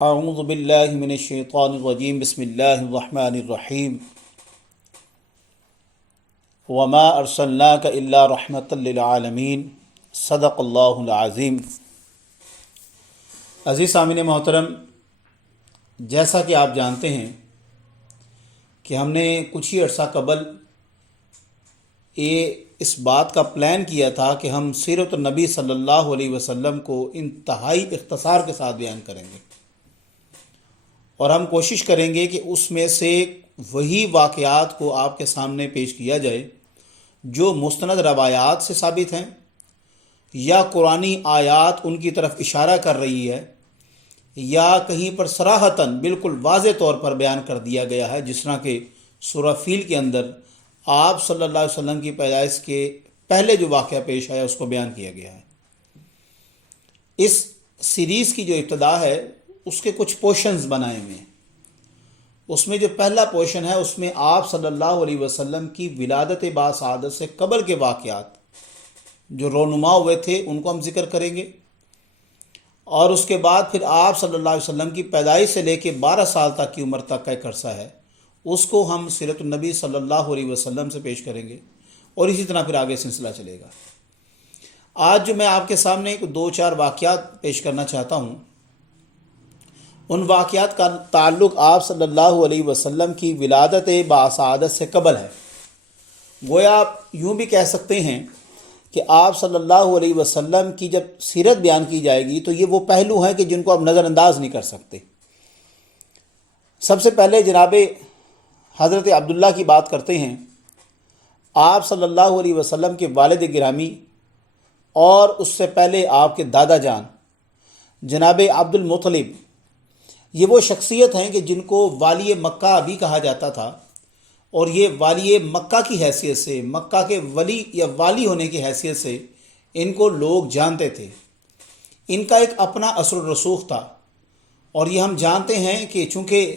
اعوذ باللہ من الشیطان الرجیم بسم اللہ الرحمن الرحیم وما ارسلناک الا رحمۃ للعالمین صدق اللہ العظیم۔ عزیز سامعین محترم، جیسا کہ آپ جانتے ہیں کہ ہم نے کچھ ہی عرصہ قبل اس بات کا پلان کیا تھا کہ ہم سیرت النبی صلی اللہ علیہ وسلم کو انتہائی اختصار کے ساتھ بیان کریں گے، اور ہم کوشش کریں گے کہ اس میں سے وہی واقعات کو آپ کے سامنے پیش کیا جائے جو مستند روایات سے ثابت ہیں یا قرآنی آیات ان کی طرف اشارہ کر رہی ہے، یا کہیں پر صراحتاً بالکل واضح طور پر بیان کر دیا گیا ہے، جس طرح کہ سورہ فیل کے اندر آپ صلی اللہ علیہ وسلم کی پیدائش کے پہلے جو واقعہ پیش آیا اس کو بیان کیا گیا ہے۔ اس سیریز کی جو ابتدا ہے اس کے کچھ پورشنز بنائے ہوئے ہیں۔ اس میں جو پہلا پورشن ہے اس میں آپ صلی اللہ علیہ وسلم کی ولادت باسعادت سے قبل کے واقعات جو رونما ہوئے تھے ان کو ہم ذکر کریں گے، اور اس کے بعد پھر آپ صلی اللہ علیہ وسلم کی پیدائش سے لے کے 12 سال تک کی عمر تک کا ایک عرصہ ہے، اس کو ہم سیرت النبی صلی اللہ علیہ وسلم سے پیش کریں گے، اور اسی طرح پھر آگے سلسلہ چلے گا۔ آج جو میں آپ کے سامنے 2-4 واقعات پیش کرنا چاہتا ہوں، ان واقعات کا تعلق آپ صلی اللہ علیہ وسلم کی ولادت باسعادت سے قبل ہے۔ گویا آپ یوں بھی کہہ سکتے ہیں کہ آپ صلی اللہ علیہ وسلم کی جب سیرت بیان کی جائے گی تو یہ وہ پہلو ہیں کہ جن کو آپ نظر انداز نہیں کر سکتے۔ سب سے پہلے جناب حضرت عبداللہ کی بات کرتے ہیں۔ آپ صلی اللہ علیہ وسلم کے والد گرامی اور اس سے پہلے آپ کے دادا جان جناب عبد المطلب، یہ وہ شخصیت ہیں کہ جن کو والی مکہ بھی کہا جاتا تھا، اور یہ والی مکہ کی حیثیت سے، مکہ کے ولی یا والی ہونے کی حیثیت سے ان کو لوگ جانتے تھے۔ ان کا ایک اپنا اثر و رسوخ تھا، اور یہ ہم جانتے ہیں کہ چونکہ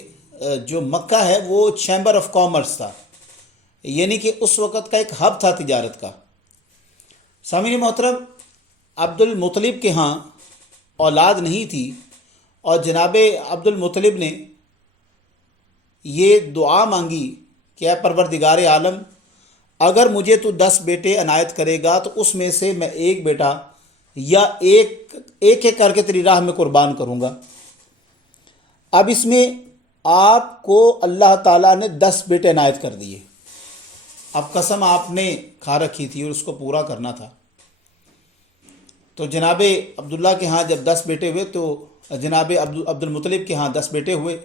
جو مکہ ہے وہ چیمبر آف کامرس تھا، یعنی کہ اس وقت کا ایک ہب تھا تجارت کا۔ سامعین محترم، عبد المطلب کے ہاں اولاد نہیں تھی، اور جناب عبد المطلب نے یہ دعا مانگی کہ اے پروردگار عالم، اگر مجھے تو 10 بیٹے عنایت کرے گا تو اس میں سے میں ایک بیٹا یا ایک کر کے تیری راہ میں قربان کروں گا۔ اب اس میں آپ کو اللہ تعالیٰ نے 10 بیٹے عنایت کر دیے۔ اب قسم آپ نے کھا رکھی تھی اور اس کو پورا کرنا تھا، تو جناب عبداللہ کے ہاں جب 10 بیٹے ہوئے تو جناب عبد المطلب کے ہاں 10 بیٹے ہوئے،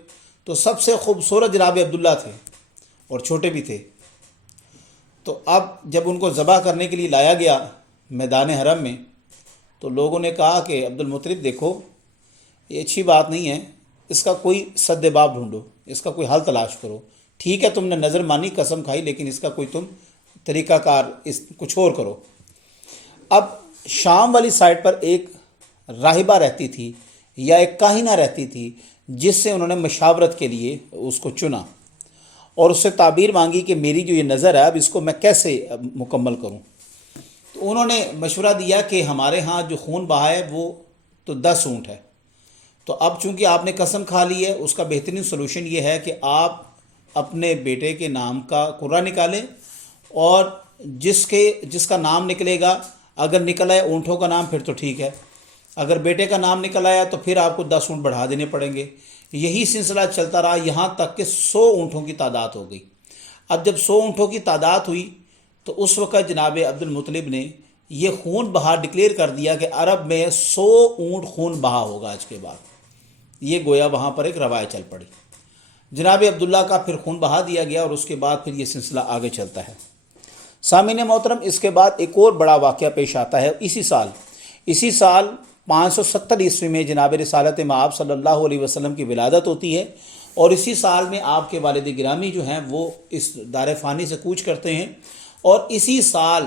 تو سب سے خوبصورت جناب عبداللہ تھے اور چھوٹے بھی تھے۔ تو اب جب ان کو ذبح کرنے کے لیے لایا گیا میدان حرم میں، تو لوگوں نے کہا کہ عبد المطلب دیکھو، یہ اچھی بات نہیں ہے، اس کا کوئی سد باب ڈھونڈو، اس کا کوئی حل تلاش کرو۔ ٹھیک ہے تم نے نظر مانی، قسم کھائی، لیکن اس کا کوئی تم طریقہ کار کچھ اور کرو۔ اب شام والی سائڈ پر ایک راہبہ رہتی تھی یا ایک کاہنہ رہتی تھی، جس سے انہوں نے مشاورت کے لیے اس کو چنا اور اس سے تعبیر مانگی کہ میری جو یہ نظر ہے اب اس کو میں کیسے مکمل کروں۔ تو انہوں نے مشورہ دیا کہ ہمارے ہاں جو خون بہا ہے وہ تو 10 اونٹ ہے، تو اب چونکہ آپ نے قسم کھا لی ہے، اس کا بہترین سلوشن یہ ہے کہ آپ اپنے بیٹے کے نام کا قرعہ نکالیں، اور جس کا نام نکلے گا، اگر نکل آئے اونٹوں کا نام پھر تو ٹھیک ہے، اگر بیٹے کا نام نکل آیا تو پھر آپ کو 10 اونٹ بڑھا دینے پڑیں گے۔ یہی سلسلہ چلتا رہا یہاں تک کہ 100 اونٹوں کی تعداد ہو گئی۔ اب جب 100 اونٹوں کی تعداد ہوئی تو اس وقت جناب عبد المطلب نے یہ خون بہا ڈکلیئر کر دیا کہ عرب میں 100 اونٹ خون بہا ہوگا آج کے بعد۔ یہ گویا وہاں پر ایک روایت چل پڑی۔ جناب عبداللہ کا پھر خون بہا دیا گیا، اور اس کے بعد پھر یہ سلسلہ آگے چلتا ہے۔ سامعین محترم، اس کے بعد ایک اور بڑا واقعہ پیش آتا ہے۔ اسی سال 570 عیسوی میں جناب رسالت مآب صلی اللہ علیہ وسلم کی ولادت ہوتی ہے، اور اسی سال میں آپ کے والد گرامی جو ہیں وہ اس دار فانی سے کوچ کرتے ہیں، اور اسی سال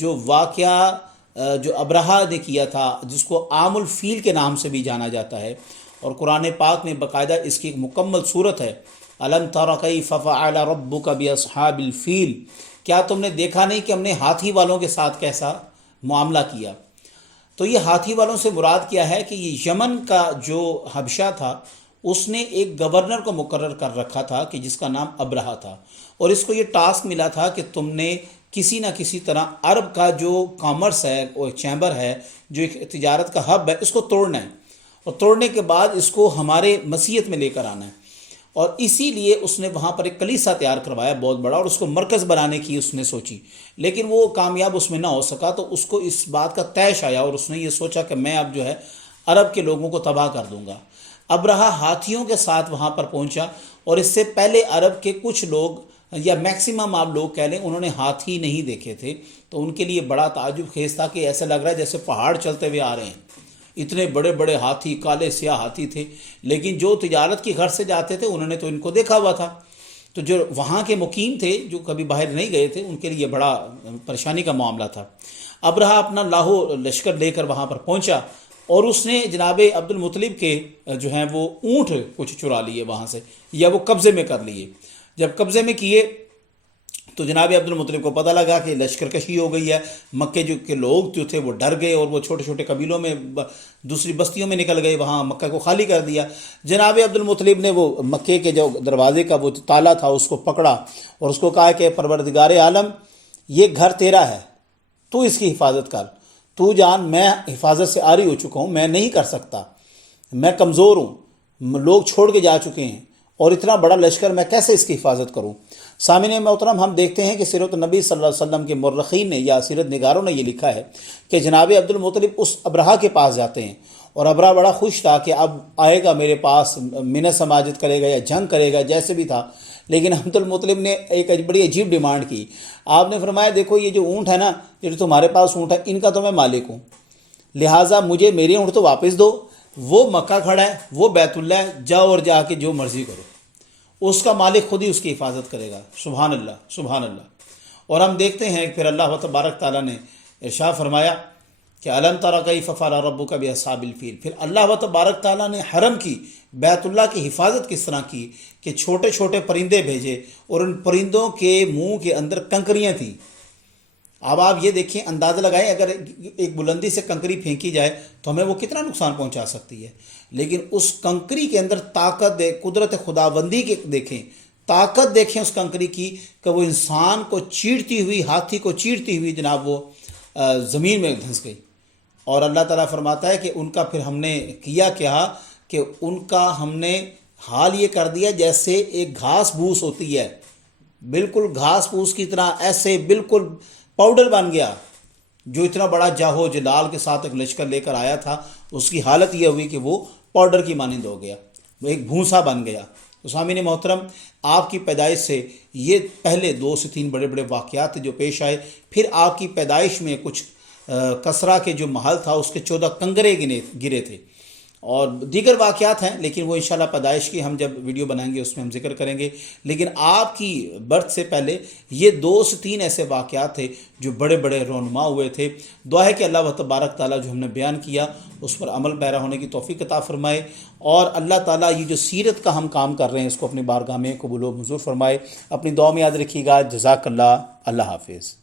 جو واقعہ جو ابرہہ نے کیا تھا، جس کو عام الفیل کے نام سے بھی جانا جاتا ہے، اور قرآن پاک میں باقاعدہ اس کی ایک مکمل صورت ہے، الم تر کیف فعل ربک باصحاب الفیل، کیا تم نے دیکھا نہیں کہ ہم نے ہاتھی والوں کے ساتھ کیسا معاملہ کیا۔ تو یہ ہاتھی والوں سے مراد کیا ہے کہ یہ یمن کا جو حبشہ تھا اس نے ایک گورنر کو مقرر کر رکھا تھا کہ جس کا نام ابرہہ تھا، اور اس کو یہ ٹاسک ملا تھا کہ تم نے کسی نہ کسی طرح عرب کا جو کامرس ہے، وہ چیمبر ہے، جو ایک تجارت کا ہب ہے، اس کو توڑنا ہے، اور توڑنے کے بعد اس کو ہمارے مسیحیت میں لے کر آنا ہے۔ اور اسی لیے اس نے وہاں پر ایک کلیسا تیار کروایا بہت بڑا، اور اس کو مرکز بنانے کی اس نے سوچی، لیکن وہ کامیاب اس میں نہ ہو سکا۔ تو اس کو اس بات کا طیش آیا اور اس نے یہ سوچا کہ میں اب جو ہے عرب کے لوگوں کو تباہ کر دوں گا۔ ابرہہ ہاتھیوں کے ساتھ وہاں پر پہنچا، اور اس سے پہلے عرب کے کچھ لوگ یا میکسیمم آپ لوگ کہہ لیں انہوں نے ہاتھی نہیں دیکھے تھے، تو ان کے لیے بڑا تعجب خیز تھا کہ ایسا لگ رہا ہے جیسے پہاڑ چلتے ہوئے آ رہے ہیں۔ اتنے بڑے بڑے ہاتھی، کالے سیاہ ہاتھی تھے، لیکن جو تجارت کی غرض سے جاتے تھے انہوں نے تو ان کو دیکھا ہوا تھا۔ تو جو وہاں کے مقیم تھے، جو کبھی باہر نہیں گئے تھے، ان کے لیے بڑا پریشانی کا معاملہ تھا۔ ابرہہ اپنا لاہو لشکر لے کر وہاں پر پہنچا، اور اس نے جناب عبد المطلب کے جو ہیں وہ اونٹ کچھ چرا لیے وہاں سے، یا وہ قبضے میں کر لیے۔ جب قبضے میں کیے تو جناب عبد المطلب کو پتہ لگا کہ لشکر کشی ہو گئی ہے، مکے جو کے لوگ جو تھے وہ ڈر گئے، اور وہ چھوٹے چھوٹے قبیلوں میں دوسری بستیوں میں نکل گئے، وہاں مکہ کو خالی کر دیا۔ جناب عبد المطلب نے وہ مکے کے جو دروازے کا وہ تالا تھا اس کو پکڑا، اور اس کو کہا کہ پروردگار عالم، یہ گھر تیرا ہے، تو اس کی حفاظت کر، تو جان میں حفاظت سے عاری ہو چکا ہوں، میں نہیں کر سکتا، میں کمزور ہوں، لوگ چھوڑ کے جا چکے ہیں، اور اتنا بڑا لشکر میں کیسے اس کی حفاظت کروں۔ سامعین محترم، ہم دیکھتے ہیں کہ سیرت النبی صلی اللہ علیہ وسلم کے مورخین نے یا سیرت نگاروں نے یہ لکھا ہے کہ جناب عبد المطلب اس ابرہہ کے پاس جاتے ہیں، اور ابرہہ بڑا خوش تھا کہ اب آئے گا میرے پاس، منت سماجت کرے گا یا جنگ کرے گا، جیسے بھی تھا۔ لیکن عبد المطلب نے ایک بڑی عجیب ڈیمانڈ کی۔ آپ نے فرمایا دیکھو یہ جو اونٹ ہے نا، یہ جو تمہارے پاس اونٹ ہے، ان کا تو میں مالک ہوں، لہٰذا مجھے میرے اونٹ تو واپس دو، وہ مکہ کھڑا ہے، وہ بیت اللہ ہے، جاؤ اور جا کے جو مرضی کرو، اس کا مالک خود ہی اس کی حفاظت کرے گا۔ سبحان اللہ، سبحان اللہ۔ اور ہم دیکھتے ہیں کہ پھر اللہ تبارک تعالیٰ نے ارشاد فرمایا کہ الم تر کیف فعل ربک باصحاب الفیل، پھر اللہ تبارک تعالیٰ نے حرم کی، بیت اللہ کی حفاظت کس طرح کی کہ چھوٹے چھوٹے پرندے بھیجے، اور ان پرندوں کے منہ کے اندر کنکریاں تھیں۔ اب آپ یہ دیکھیں، اندازہ لگائیں اگر ایک بلندی سے کنکری پھینکی جائے تو ہمیں وہ کتنا نقصان پہنچا سکتی ہے، لیکن اس کنکری کے اندر طاقت قدرت خداوندی کے دیکھیں، طاقت دیکھیں اس کنکری کی کہ وہ انسان کو چیرتی ہوئی، ہاتھی کو چیرتی ہوئی جناب وہ زمین میں دھنس گئی۔ اور اللہ تعالیٰ فرماتا ہے کہ ان کا پھر ہم نے کیا کیا کہ ان کا ہم نے حال یہ کر دیا جیسے ایک گھاس بھوس ہوتی ہے، بالکل گھاس پھوس کی طرح، ایسے بالکل پاؤڈر بن گیا۔ جو اتنا بڑا جاہو جلال کے ساتھ ایک لشکر لے کر آیا تھا، اس کی حالت یہ ہوئی کہ وہ پاؤڈر کی مانند ہو گیا، وہ ایک بھونسا بن گیا۔ تو سامعین محترم، آپ کی پیدائش سے یہ پہلے 2 سے 3 بڑے بڑے واقعات جو پیش آئے، پھر آپ کی پیدائش میں کچھ کسرا کے جو محل تھا اس کے 14 کنگرے گرے تھے، اور دیگر واقعات ہیں، لیکن وہ انشاءاللہ پیدائش کی ہم جب ویڈیو بنائیں گے اس میں ہم ذکر کریں گے۔ لیکن آپ کی برتھ سے پہلے یہ 2 سے 3 ایسے واقعات تھے جو بڑے بڑے رونما ہوئے تھے۔ دعا ہے کہ اللہ تبارک تعالیٰ جو ہم نے بیان کیا اس پر عمل پیرا ہونے کی توفیق عطا فرمائے، اور اللہ تعالیٰ یہ جو سیرت کا ہم کام کر رہے ہیں اس کو اپنی بارگاہ میں قبول و منظور فرمائے۔ اپنی دعا میں یاد رکھیے گا۔ جزاک اللہ۔ اللہ حافظ۔